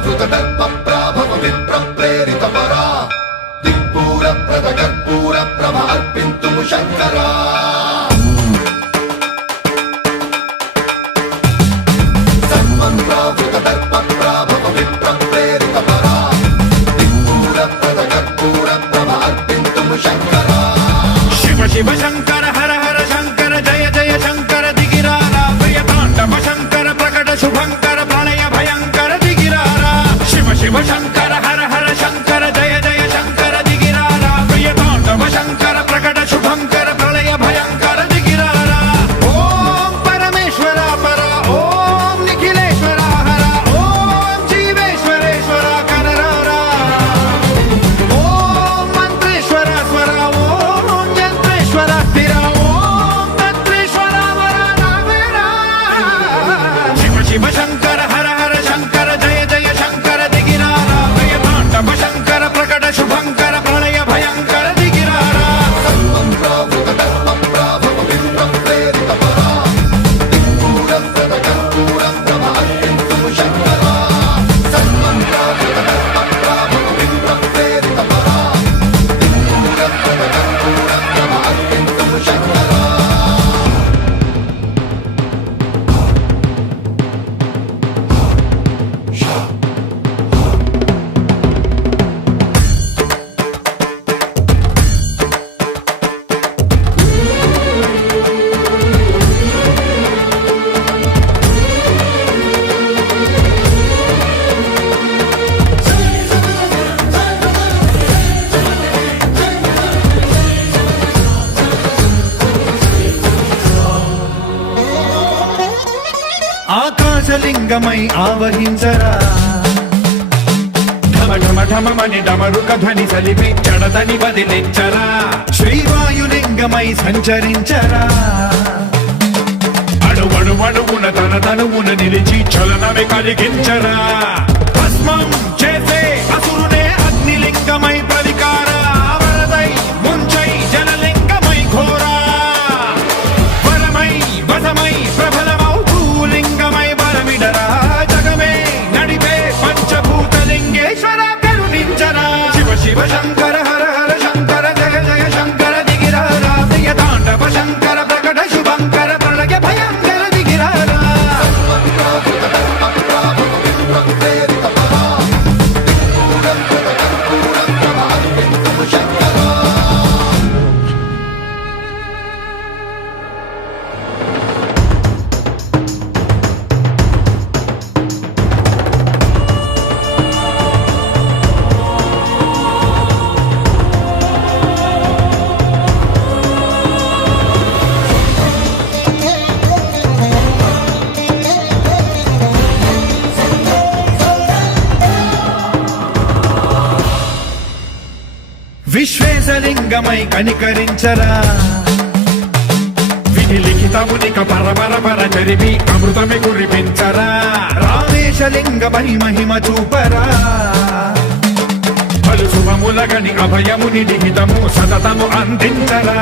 ప్రావృత దర్ప ప్రాభవ విప్ర ప్రేరిత పరా దిక్పూర ప్రద కర్పూర ప్రభ అర్పింతుము శంకరా సర్వం ప్రావృత దర్ప ప్రాభవ విప్ర ప్రేరిత పరా దిక్పూర ప్రద కర్పూర ప్రభ అర్పింతుము శంకరా శివ శివ శంకర హర హర శంకర జయ జయ శంకర దిగిరారా ప్రియ తాండవ శంకర ప్రకట శుభంకర ప్రళయ భయంకర దిగిరారా శివ శివ శంకర హర హర శంకర జయ జయ శంకర దిగిరారా ప్రియ తాండవ శంకర ప్రకట శుభంకర ప్రళయ భయంకర దిగిరారా ఓం పరమేశ్వర పర ఓం నిఖిలేశ్వర హర ఓం జీవేశ్వరేశ్వర కనరారా ఓం మంత్రేశ్వర స్వర ఓం యంత్రేశ్వర స్థిర ఓం తంత్రేశ్వర వర నావేరా శివ శివ శంకర హర హర శంకర జయ జయ శంకర దిగిరారా ప్రియ తాండవ శంకర ప్రకట శుభంకర ప్రళయ భయంకర దిగిరారా సర్వం ప్రావృత దర్ప ప్రాభవ విప్ర ప్రేరిత పరా దిక్పూర ప్రద కర్పూర ప్రభ అర్పింతుము శంకరా సర్వం ప్రావృత దర్ప ప్రాభవ విప్ర ప్రేరిత పరా దిక్పూర ప్రద కర్పూర ప్రభ అర్పింతుము శంకరా ఆకాశలింగమై ఆవహించరా ఢమ ఢమ ఢమమని డమరుక ధ్వని సలిపి జడదని వదిలించరా శ్రీవాయులింగమై సంచరించరా అడుగడుగడుగున తన తనువున నిలిచి చలనమే కలిగించరా భస్మం చేసే అసురునే అగ్నిలింగమై ప్రవికారా వరదై ముంచై జలలింగమై ఘోరా వరమై వసమై ప్రబలమౌ భూలింగమై బలమిడరా జగమే నడిపే పంచభూతలింగేశ్వర కరుణించరా శివ శివ శంకర హర హర శంకర జయ జయ శంకర దిగిరారా ప్రియ తాండవ శంకర ప్రకట శుభంకర ప్రళయ భయంకర దిగిరారా సర్వం ప్రావృత దర్ప ప్రాభవ విప్ర ప్రేరిత పరా దిక్పూర ప్రద కర్పూర ప్రభ అర్పింతుము శంకరా విశ్వేశలింగమై కనికరించరా విధి లిఖితమునిక పరపర పర చరివి అమృతమి కురిపించరా రామేశలింగమై మహిమ చూపరా పలు శుభములగని అభయముని లిఖితము సతతము అందించరా